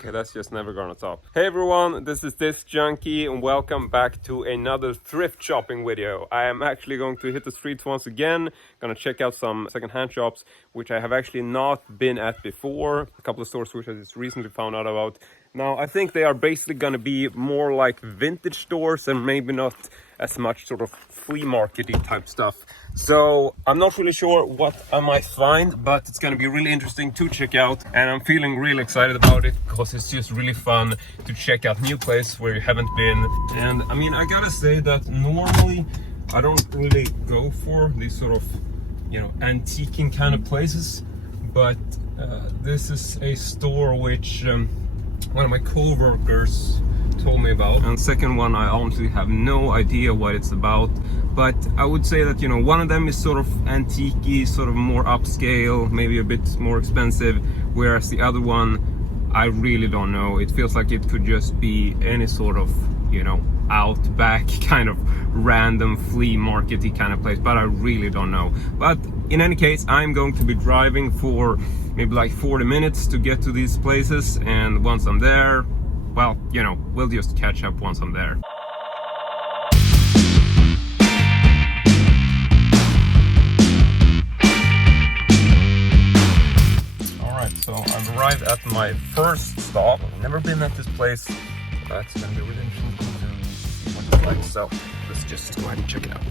Okay, that's just never gonna stop. Hey everyone, this is Disc Junkie and welcome back to another thrift shopping video. I am actually going to hit the streets once again, gonna check out some secondhand shops which I have actually not been at before. A couple of stores which I just recently found out about. Now I think they are basically gonna be more like vintage stores and maybe not as much sort of flea market-y type stuff. So I'm not really sure what I might find, but it's gonna be really interesting to check out, and I'm feeling really excited about it because it's just really fun to check out new places where you haven't been. And I mean, I gotta say that normally I don't really go for these sort of, you know, antiquing kind of places, but this is a store which one of my co-workers told me about, and second one I honestly have no idea what it's about, but I would say that, you know, one of them is sort of antique-y, sort of more upscale, maybe a bit more expensive, whereas the other one I really don't know. It feels like it could just be any sort of, you know, Outback kind of random flea market-y kind of place, but I really don't know. But in any case, I'm going to be driving for maybe like 40 minutes to get to these places, and once I'm there, well, you know, we'll just catch up once I'm there. Alright, so I've arrived at my first stop. I've never been at this place. That's gonna be really interesting to see what it's like. So let's just go ahead and check it out.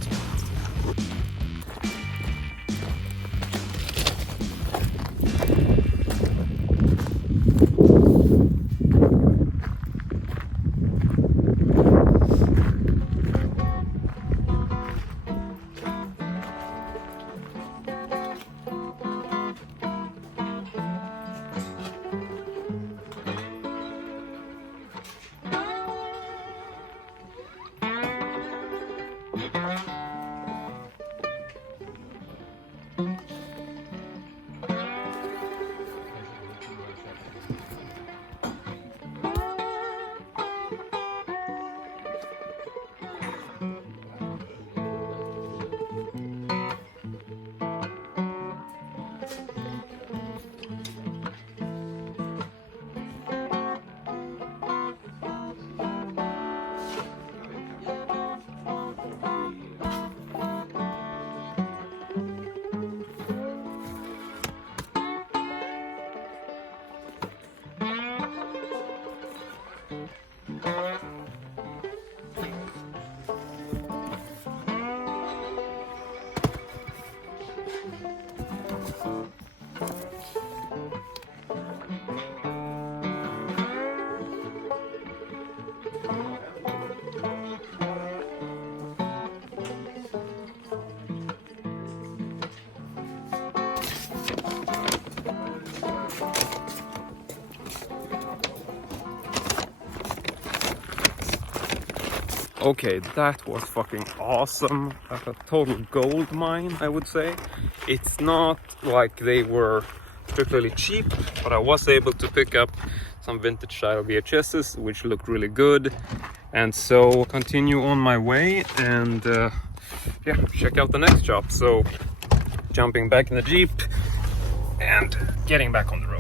Okay, that was fucking awesome. That's a total gold mine, I would say. It's not like they were particularly cheap, but I was able to pick up some vintage style VHSs, which looked really good. And so continue on my way and yeah, check out the next shop. So jumping back in the Jeep and getting back on the road.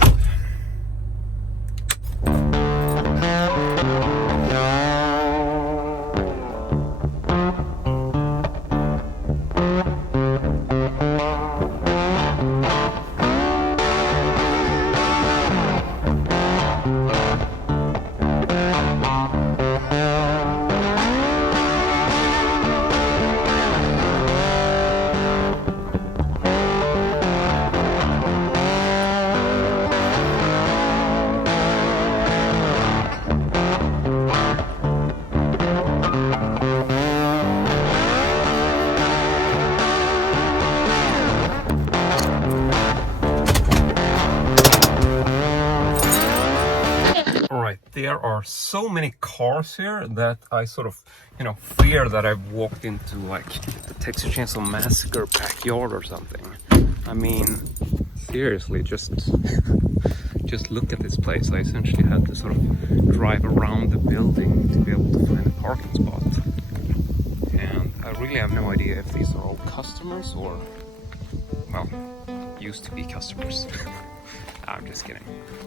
There are so many cars here that I sort of, you know, fear that I've walked into like the Texas Chainsaw Massacre backyard or something. I mean, seriously, just look at this place. I essentially had to sort of drive around the building to be able to find a parking spot. And I really have no idea if these are all customers or, well, used to be customers. I'm just kidding.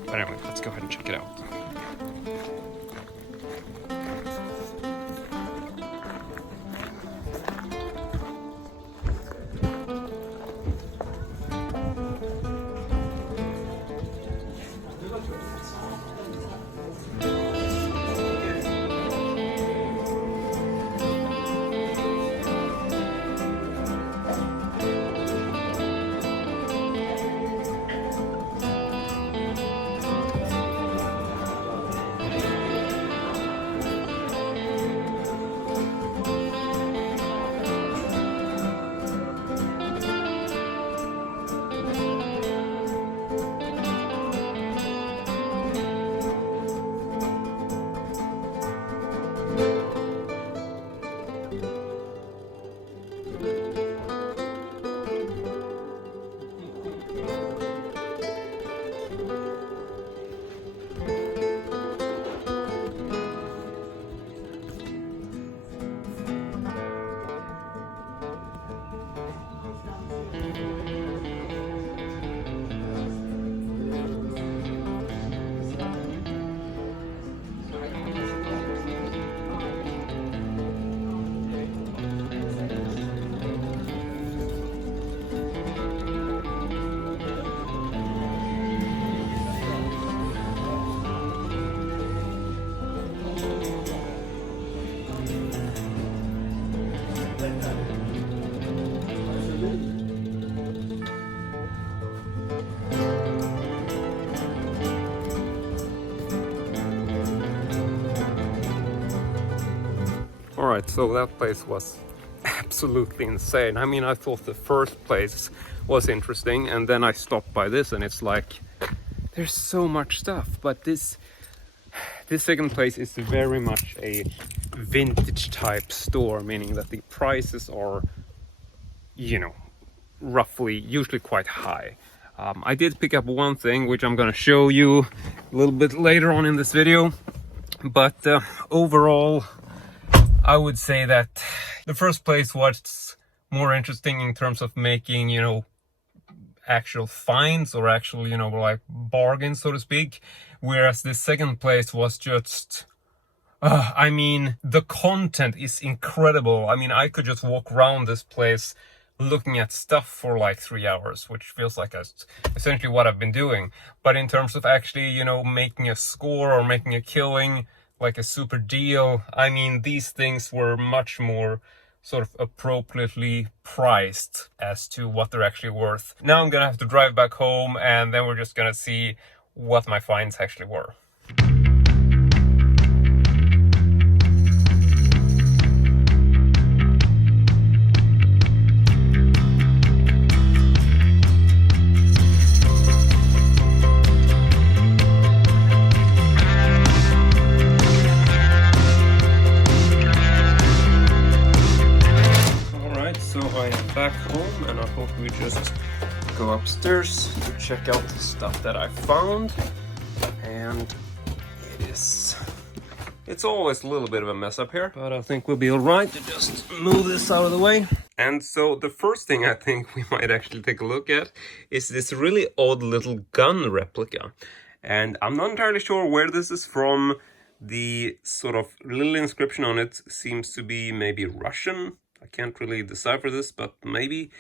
But anyway, let's go ahead and check it out. All right, so that place was absolutely insane. I mean, I thought the first place was interesting, and then I stopped by this, and it's like there's so much stuff. But this second place is very much a vintage type store, meaning that the prices are, you know, roughly usually quite high. I did pick up one thing which I'm gonna show you a little bit later on in this video, but overall I would say that the first place was more interesting in terms of making, you know, actual finds or actual, you know, like bargains, so to speak, whereas the second place was just I mean, the content is incredible. I mean, I could just walk around this place looking at stuff for like 3 hours, which feels like essentially what I've been doing. But in terms of actually, you know, making a score or making a killing, like a super deal, I mean, these things were much more sort of appropriately priced as to what they're actually worth. Now I'm gonna have to drive back home, and then we're just gonna see what my finds actually were. Back home, and I thought we'd just go upstairs to check out the stuff that I found. And it's always a little bit of a mess up here, but I think we'll be all right to just move this out of the way. And so the first thing I think we might actually take a look at is this really odd little gun replica, and I'm not entirely sure where this is from. The sort of little inscription on it seems to be maybe Russian. I can't really decipher this, but maybe.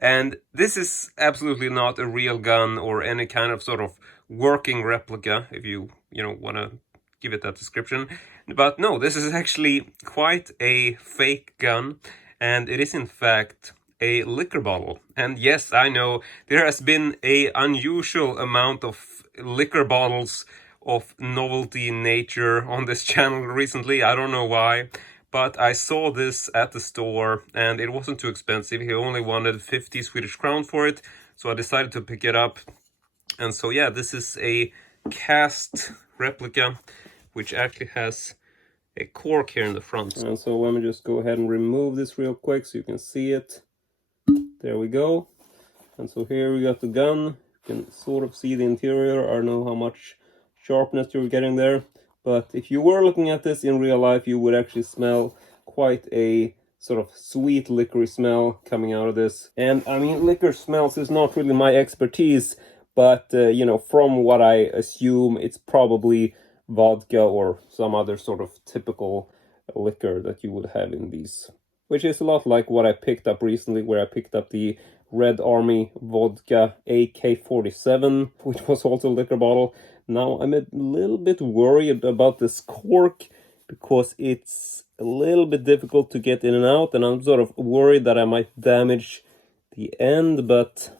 And this is absolutely not a real gun or any kind of sort of working replica, if you know, want to give it that description. But no, this is actually quite a fake gun, and it is in fact a liquor bottle. And yes, I know there has been an unusual amount of liquor bottles of novelty nature on this channel recently. I don't know why. But I saw this at the store, and it wasn't too expensive. He only wanted 50 Swedish crowns for it, so I decided to pick it up. And so yeah, this is a cast replica, which actually has a cork here in the front. And so let me just go ahead and remove this real quick so you can see it. There we go. And so here we got the gun. You can sort of see the interior. I don't know how much sharpness you're getting there. But if you were looking at this in real life, you would actually smell quite a sort of sweet liquor smell coming out of this. And I mean, liquor smells is not really my expertise, but you know, from what I assume, it's probably vodka or some other sort of typical liquor that you would have in these. Which is a lot like what I picked up recently, where I picked up the Red Army vodka AK-47, which was also a liquor bottle. Now I'm a little bit worried about this cork because it's a little bit difficult to get in and out, and I'm sort of worried that I might damage the end, but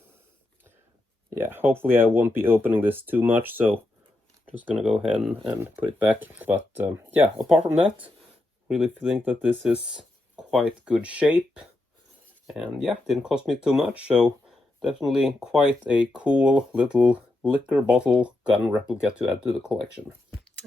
yeah, hopefully I won't be opening this too much, so just gonna go ahead and put it back. But yeah, apart from that, really think that this is quite good shape, and yeah, didn't cost me too much, so definitely quite a cool little liquor bottle gun replica to add to the collection.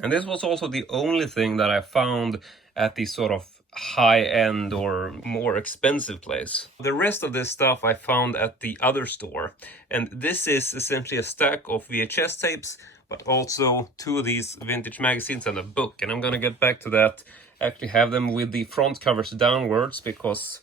And this was also the only thing that I found at the sort of high-end or more expensive place. The rest of this stuff I found at the other store, and this is essentially a stack of VHS tapes, but also 2 of these vintage magazines and a book, and I'm gonna get back to that. Actually have them with the front covers downwards because,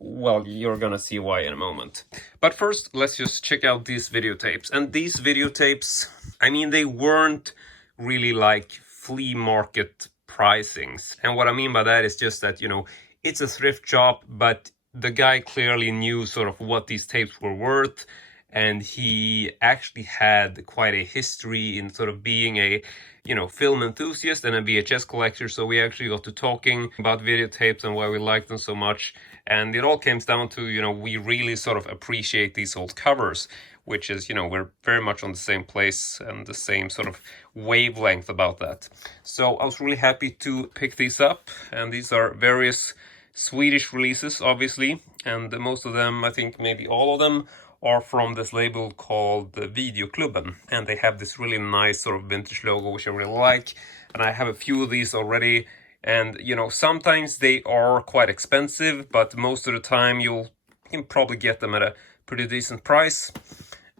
well, you're gonna see why in a moment. But first, let's just check out these videotapes. And these videotapes, I mean, they weren't really like flea market pricings. And what I mean by that is just that, you know, it's a thrift shop, but the guy clearly knew sort of what these tapes were worth. And he actually had quite a history in sort of being a, you know, film enthusiast and a VHS collector. So we actually got to talking about videotapes and why we liked them so much. And it all comes down to, you know, we really sort of appreciate these old covers, which is, you know, we're very much on the same place and the same sort of wavelength about that. So I was really happy to pick these up, and these are various Swedish releases, obviously, and most of them, I think maybe all of them, are from this label called the Videoklubben, and they have this really nice sort of vintage logo, which I really like, and I have a few of these already. And, you know, sometimes they are quite expensive, but most of the time you can probably get them at a pretty decent price.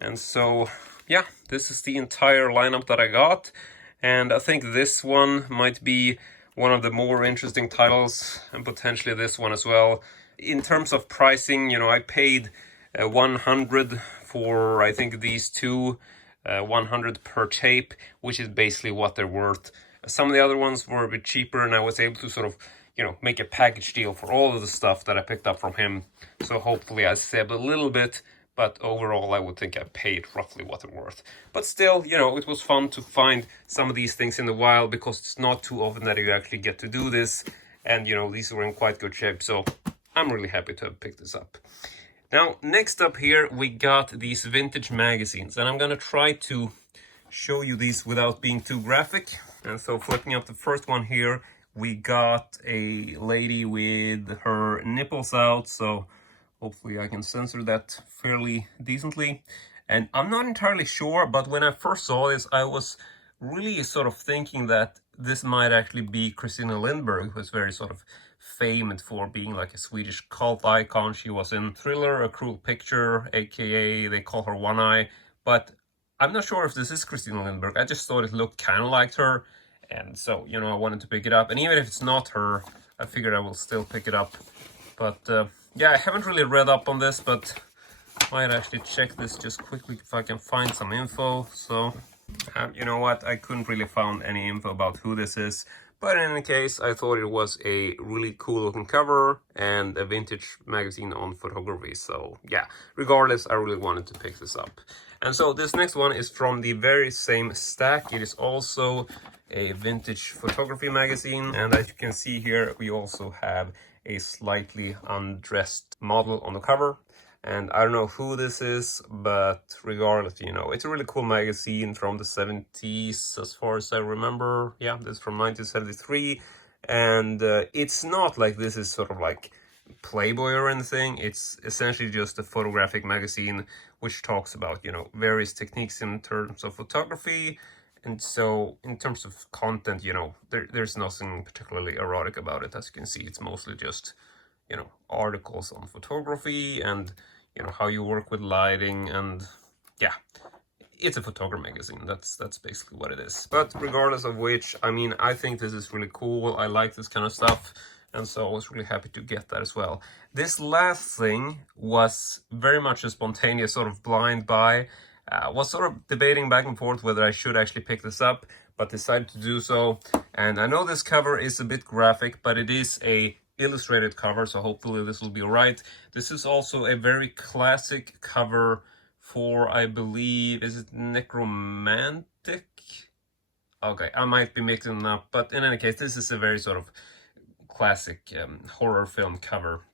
And so, yeah, this is the entire lineup that I got. And I think this one might be one of the more interesting titles, and potentially this one as well. In terms of pricing, you know, I paid 100 for, I think, these two, 100 per tape, which is basically what they're worth. Some of the other ones were a bit cheaper, and I was able to sort of, you know, make a package deal for all of the stuff that I picked up from him. So hopefully I saved a little bit, but overall I would think I paid roughly what they're worth. But still, you know, it was fun to find some of these things in the wild, because it's not too often that you actually get to do this. And, you know, these were in quite good shape, so I'm really happy to have picked this up. Now, next up here, we got these vintage magazines, and I'm gonna try to show you these without being too graphic. And so flipping up the first one here, we got a lady with her nipples out, so hopefully I can censor that fairly decently. And I'm not entirely sure, but when I first saw this, I was really sort of thinking that this might actually be Christina Lindberg, who is very sort of famed for being like a Swedish cult icon. She was in Thriller, A Cruel Picture, aka they call her One Eye, but I'm not sure if this is Christina Lindberg. I just thought it looked kind of like her, and so, you know, I wanted to pick it up. And even if it's not her, I figured I will still pick it up. But yeah, I haven't really read up on this, but I might actually check this just quickly if I can find some info. So, you know what, I couldn't really find any info about who this is. But in any case, I thought it was a really cool looking cover and a vintage magazine on photography. So yeah, regardless, I really wanted to pick this up. And so this next one is from the very same stack. It is also a vintage photography magazine. And as you can see here, we also have a slightly undressed model on the cover. And I don't know who this is, but regardless, you know, it's a really cool magazine from the 70s, as far as I remember. Yeah, this is from 1973. And it's not like this is sort of like Playboy or anything. It's essentially just a photographic magazine which talks about, you know, various techniques in terms of photography. And so in terms of content, you know, there's nothing particularly erotic about it. As you can see, it's mostly just, you know, articles on photography and, you know, how you work with lighting. And yeah, it's a photography magazine. That's basically what it is. But regardless of which, I mean, I think this is really cool. I like this kind of stuff, and so I was really happy to get that as well. This last thing was very much a spontaneous sort of blind buy. Was sort of debating back and forth whether I should actually pick this up, but decided to do so. And I know this cover is a bit graphic, but it is a illustrated cover, so hopefully this will be alright. This is also a very classic cover for, I believe, is it Necromantic? Okay, I might be mixing them up, but in any case, this is a very sort of classic horror film cover,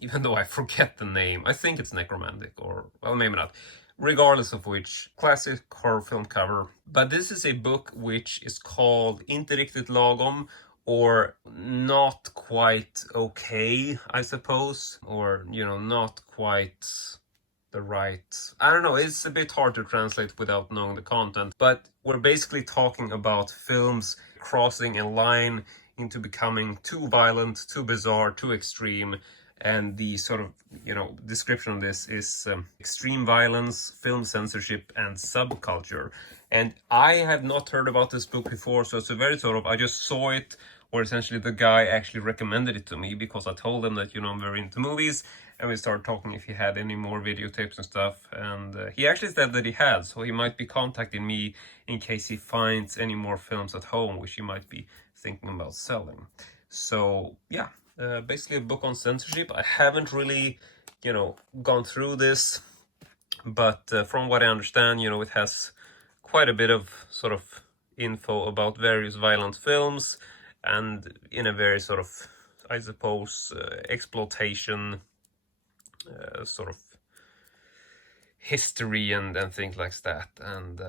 even though I forget the name. I think it's Necromantic, or, well, maybe not. Regardless of which, classic horror film cover. But this is a book which is called Inte riktigt lagom, or Not Quite Okay, I suppose, or, you know, not quite the right... I don't know, it's a bit hard to translate without knowing the content, but we're basically talking about films crossing a line into becoming too violent, too bizarre, too extreme. And the sort of, you know, description of this is extreme violence, film censorship, and subculture. And I had not heard about this book before, so it's a very sort of, I just saw it, or essentially the guy actually recommended it to me because I told him that, you know, I'm very into movies, and we started talking if he had any more videotapes and stuff. And he actually said that he had, so he might be contacting me in case he finds any more films at home, which he might be thinking about selling. So, yeah. Basically a book on censorship. I haven't really, you know, gone through this, but from what I understand, you know, it has quite a bit of sort of info about various violent films, and in a very sort of, I suppose, exploitation sort of history and things like that. And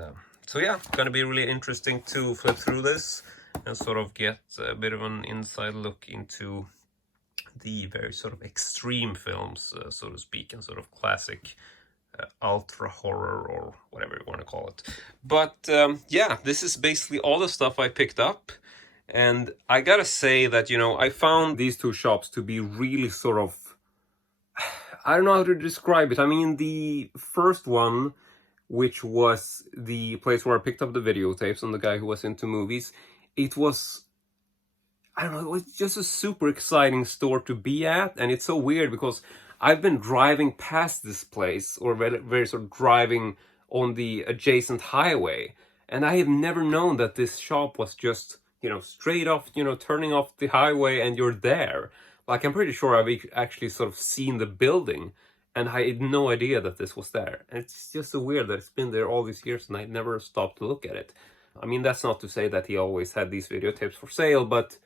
so yeah, gonna be really interesting to flip through this and sort of get a bit of an inside look into the very sort of extreme films, so to speak, and sort of classic ultra horror or whatever you want to call it. But yeah, this is basically all the stuff I picked up. And I gotta say that, you know, I found these two shops to be really sort of, I don't know how to describe it. I mean, the first one, which was the place where I picked up the videotapes and the guy who was into movies, it was, I don't know, it was just a super exciting store to be at. And it's so weird because I've been driving past this place, or very sort of driving on the adjacent highway, and I have never known that this shop was just, you know, straight off, you know, turning off the highway and you're there. Like, I'm pretty sure I've actually sort of seen the building, and I had no idea that this was there. And it's just so weird that it's been there all these years and I never stopped to look at it. I mean, that's not to say that he always had these videotapes for sale, but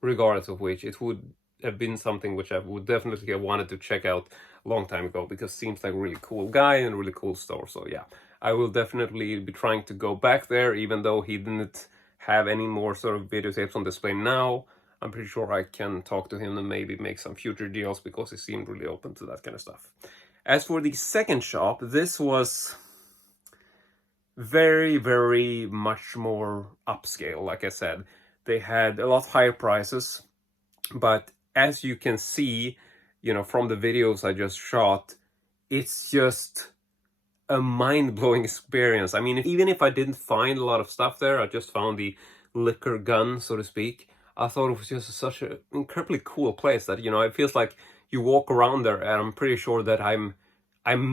regardless of which, it would have been something which I would definitely have wanted to check out a long time ago, because seems like a really cool guy and a really cool store. So yeah, I will definitely be trying to go back there, even though he didn't have any more sort of videotapes on display now. I'm pretty sure I can talk to him and maybe make some future deals, because he seemed really open to that kind of stuff. As for the second shop, this was very, very much more upscale. Like I said, they had a lot higher prices, but as you can see, you know, from the videos I just shot, it's just a mind-blowing experience. I mean, even if I didn't find a lot of stuff there, I just found the liquor gun, so to speak. I thought it was just such an incredibly cool place that, you know, it feels like you walk around there and I'm pretty sure that I'm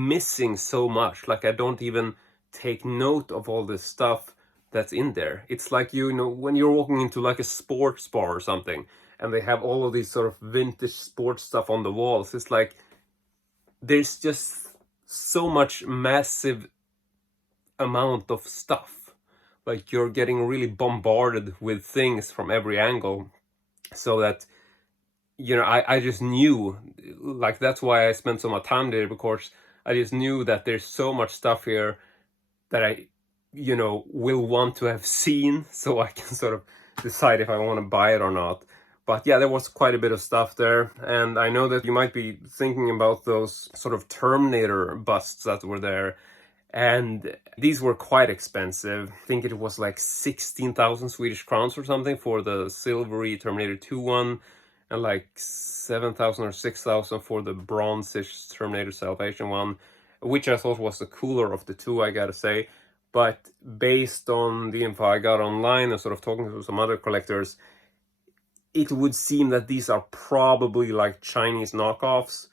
missing so much. Like, I don't even take note of all this stuff that's in there. It's like, you know, when you're walking into like a sports bar or something, and they have all of these sort of vintage sports stuff on the walls. It's like, there's just so much massive amount of stuff. Like, you're getting really bombarded with things from every angle. So that, you know, I just knew, like, that's why I spent so much time there, because I just knew that there's so much stuff here that I, you know, will want to have seen, so I can sort of decide if I want to buy it or not. But yeah, there was quite a bit of stuff there. And I know that you might be thinking about those sort of Terminator busts that were there. And these were quite expensive. I think it was like 16,000 Swedish crowns or something for the silvery Terminator 2 one, and like 7,000 or 6,000 for the bronzish Terminator Salvation one, which I thought was the cooler of the two, I gotta say. But based on the info I got online and sort of talking to some other collectors, it would seem that these are probably like Chinese knockoffs.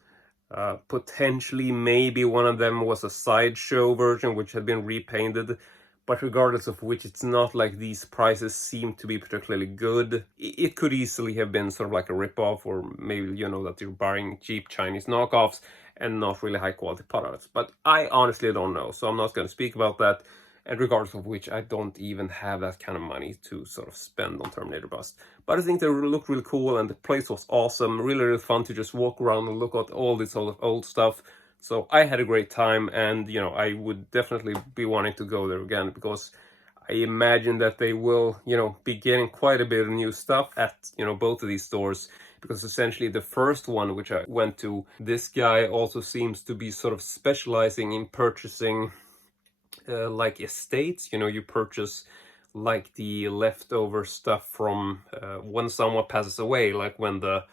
Potentially, maybe one of them was a sideshow version which had been repainted. But regardless of which, it's not like these prices seem to be particularly good. It could easily have been sort of like a ripoff, or maybe, you know, that you're buying cheap Chinese knockoffs and not really high quality products. But I honestly don't know, so I'm not going to speak about that. And regardless of which, I don't even have that kind of money to sort of spend on Terminator Bust. But I think they look really cool, and the place was awesome. Really, really fun to just walk around and look at all this old stuff. So I had a great time, and, you know, I would definitely be wanting to go there again, because I imagine that they will, you know, be getting quite a bit of new stuff at, you know, both of these stores. Because essentially the first one, which I went to, this guy also seems to be sort of specializing in purchasing like estates. You know, you purchase like the leftover stuff from when someone passes away, like when the,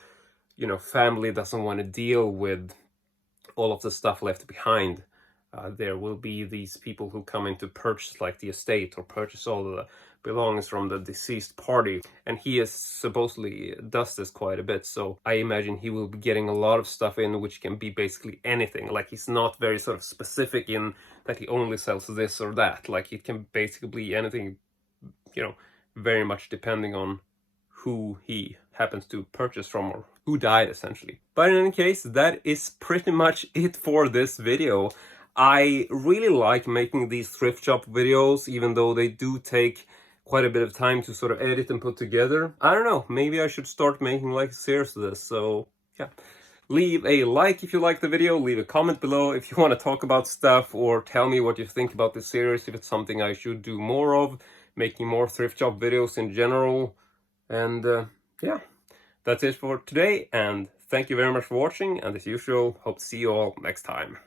you know, family doesn't want to deal with all of the stuff left behind. There will be these people who come in to purchase like the estate, or purchase all the belongings from the deceased party, and he is supposedly does this quite a bit. So I imagine he will be getting a lot of stuff in, which can be basically anything. Like, he's not very sort of specific in that he only sells this or that. Like, it can basically be anything, you know, very much depending on who he happens to purchase from, or who died, essentially. But in any case, that is pretty much it for this video. I really like making these thrift shop videos, even though they do take quite a bit of time to sort of edit and put together. I don't know, maybe I should start making like a series of this. So yeah, Leave a like if you like the video, leave a comment below if you want to talk about stuff, or tell me what you think about this series, if it's something I should do more of, making more thrift shop videos in general. And yeah, that's it for today, and thank you very much for watching, and as usual, hope to see you all next time.